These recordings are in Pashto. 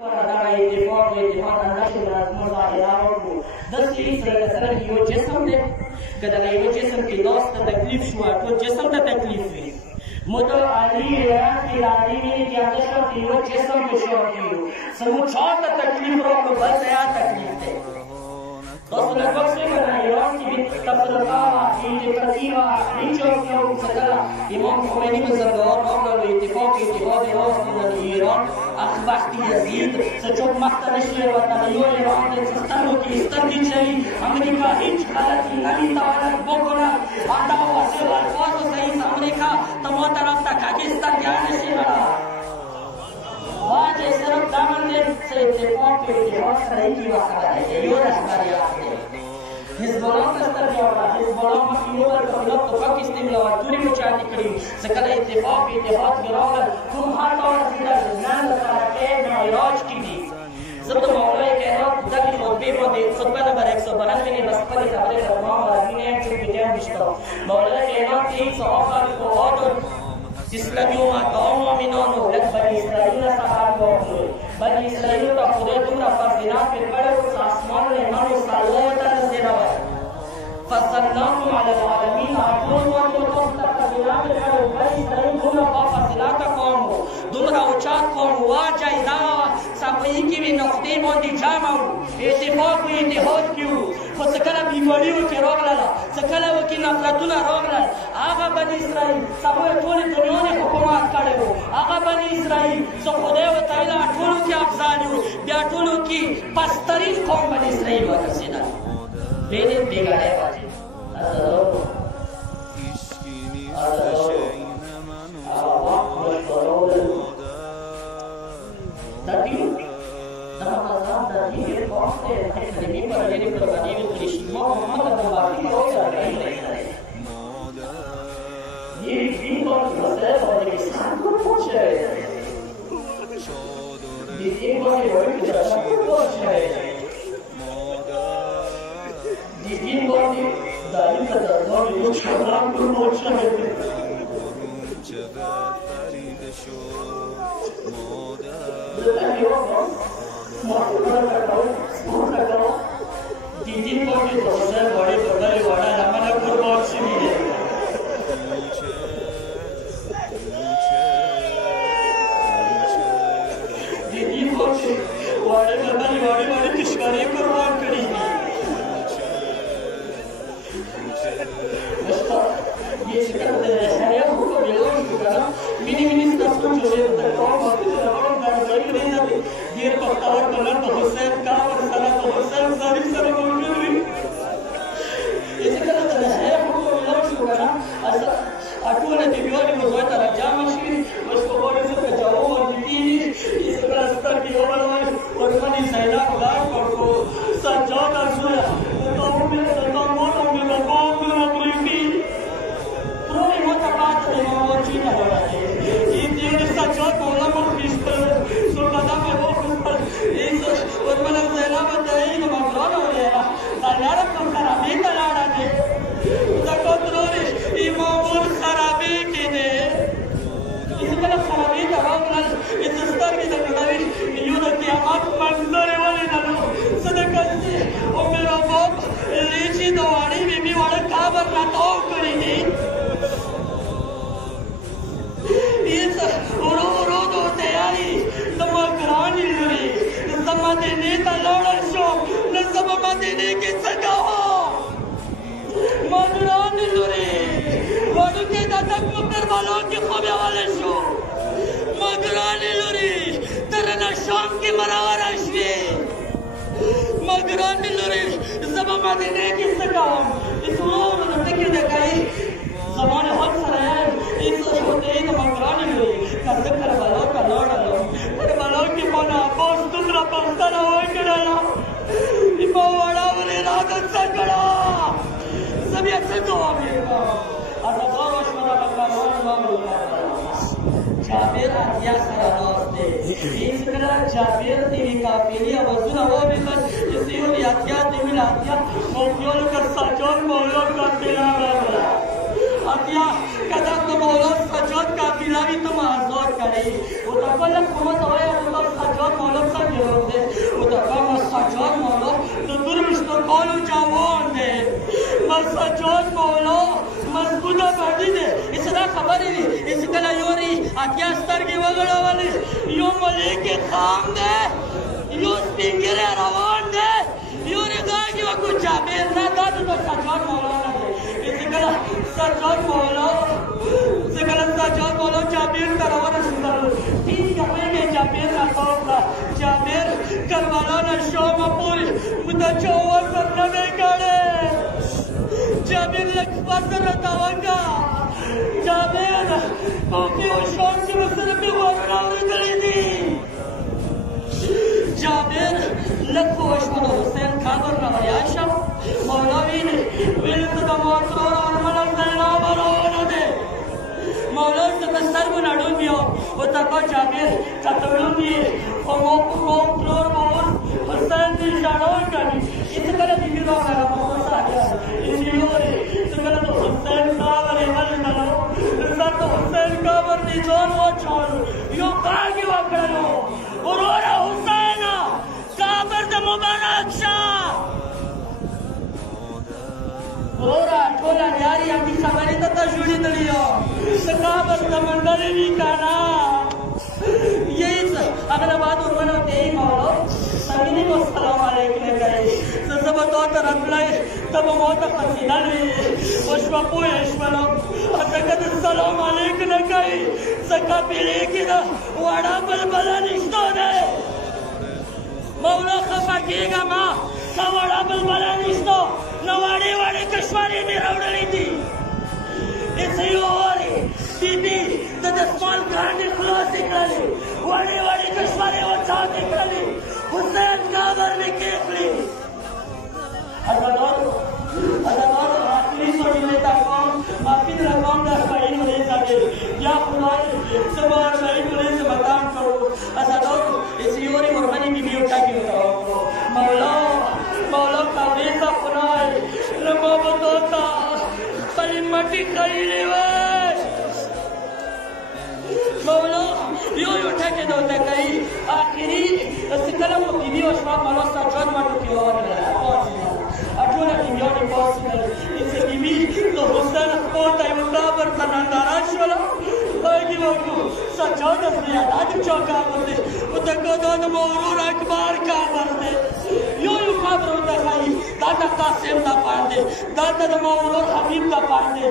اتفاق نشو از مظاهره کو داسې سره سره یو جسم دی که دغه یو جسم کې لاس ته تکلیف شو ټول جسم ته تکلیف وي مدو علی ایران کی لاری میں جاتے شو کہ یو جسم کو شو کیو سمو چاہتا تکلیف رو کو بس یا تکلیف دے دوست لگوک سے کرنا ایران کی بھی تفرقاوہ انتقاطیوہ نیچو کیو سکلا امام خمینی میں زرگار مقلل اتفاق راست من ایران اخبختی یزید سچوک مختلشی و تغییر ایران دے سستانو کی استردی چلی امریکا هیچ غلطی نمی تواند بکنند آتا و اصل الفاظ و سعیز امریکا تمام طرف تک پاکستان جانے سے بڑا واجہ صرف دامن دے سے اتفاق کے اتحاد سرائی کی وقت ہے یہ رہبریات ہے حزب اللہ کستر جوڑا حزب اللہ مخیلو والقبلت تو پاکستان لوال توری مچاتی کری سکل اتفاق گراغل کم ہر طور سیدہ زنان لطارکے میں علاج کی دی ضبط مولائی کہنا دقی خطبی بودی خطبہ نمبر 192 نے بسپل خبر فرمان راضی نے چونکہ جائم بشتا مولائی کہنا تین صحابہ کو آدھر اسلامیوں آتاؤں مومنانو لگ بنی اسرائیل صحاب موقعی بنی اسرائیل کا خودے دورا فرزنات پر بڑے اس آسمان نے مانو ساللہ تنس دینا ہے فصلناکم علی العالمین آتون وانتو توستا فرزنات پر بڑے بنی اسرائیل دورا با فرزنات قوم ہو دورا اچات قوم ہوا جائدہ سابقی کی بھی نقطے موندی جامع ہو اتفاق و اتحاد کیو خود سکل بیماری ہو کے روگ للا سکل ہو کی نفرتون روگ للا آغا بنی اسرائیل سبوی طول دنیا نے حکومات کڑے ہو آغا بنی اسرائیل سو خدای و تعالی ټولو کی افضالی ہو بیا ټولو کی پسترین قوم بنی اسرائیل و ترسیدہ بیدن بیگانے باجی سجاد مولا څنګه ورته وته سجاد مولا د درمشتو کالو جوان دی سجاد مولا مضبوطه باندې دی اسدا خبرې وي اس کله یوري اتیا سترګې وغړولې یو ملک خام دی یو سپینګره روان دی یوري غاګي وکړو جابر نه دا د سجاد مولا نه دی اس کله سجاد مولا جابر ته راورسېدل ټینګه ویږي جابر راکوکړه جابر کربلا نه شامه پورې متچو وزر نه دی کړی جابر لږ وزر راته وکړه جابر کوکې او شام چې ورسره مې غوږونه اورېدلي دي جابر لږ خو وشوه د حسین قبر نه وریاد شه مولا ویني ویل ته د ما ترور ارمله زینب روانه دی مولا ته د سترګو نه ډوب یم ورته کو جابر که ته ړوند یې خو ما ترور به اوس حسین دې ژړا کوي هېڅ کله بېبي راغله محمد صاحب چې یورې څه کله د حسین قبر یې ولیدلو سر د حسین قبر دې ځان واچولو یو غږ یې وکړلو وروره حسینه قبر د مبارک شه وروره ټوله یاري همدې خبرې ته ته جوړېدلي یو د قبر ته منډلې وي که نه یهی هغه نه بعد ورونه ورته یې مولا سمینې مو سلام علیکم نه کوې زه به تا ته راتلی ته به ما ته پسېدل وې وشوه پوه شولو ځکه د سلام علیکم نه کوې ځکه پیلې کې د وړه بلبله نشته دی مولا خفه کېږه ما که وړه بلبله نشته نو وړې وړې کشورې مې راوړلې دي ایسې یورې بیبي د دسمال کاڼې خلاصې کړلې وړې وړې کشورې وچاتې کړلې حسین قبر مې کېښلې حضرتانو آخري سړی ته کوم معافي در کوم د اربعین ورځې یا خدای زما اربعین ورځې مقام کړو حضرتانو ایسې یورې وربنې بیبي وټاکې ورته وکړو مولا کابرې ته خدای له ما به تا ته خپلې مټې ښیلې وای مولا یو ټکې د ورته کوي آخري چې کله مو بیبي وشوه مولا سجاد ما ټوکې ووهله پاڅېدل ټوله بیبیانې پاڅېدل چې بیبي د حسین خپل ته یو قبر ته ننداره شوله غږ یې وکړو سجاده زویه دا د چا قبر دی ورته که دا د مغرور اکبر قبر دی یو قبر ورته ښایي دا د قاسم دفن دی دلته د مغرور حبیب دفن دی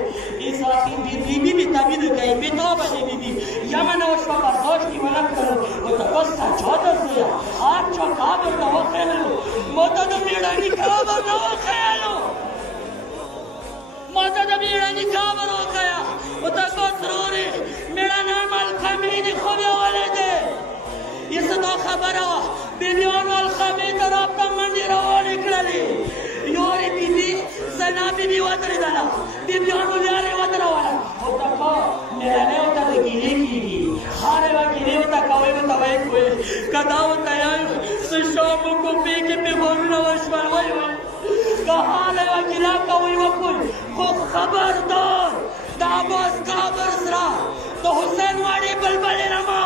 ایس آخر بیبي مې تبید کوي بېتابه دی بیبي یمه نه وشوه برداشت یې ونه کړلو ورته که سجاده زویه هر چا قبر ته وخیلو ما ته د مېړني قبر نه وخیلو ما ته د مېړني قبر وښیه ورته که ترورې مېړنی ملخمې دې خو بیولې دی یې دا خبره وه بیبیانو الخمې ته رابطه منډې روانې کړلې یورې بیبي زنا بیبي ودرېدله بیبیانو لیارې ودروله ورته که مېړنی ورته د ګیلې کېږي هر یوه ګیلې ورته کوئ ورته ویې کوئ که دا ورته یایو څه شام په کوپې کې پې غوږونه وشول ویې ویل که هر یوه ګیله کوئ وکړئ خو خبردار د عباس قبر سره د حسین واړې بلبلې نه مه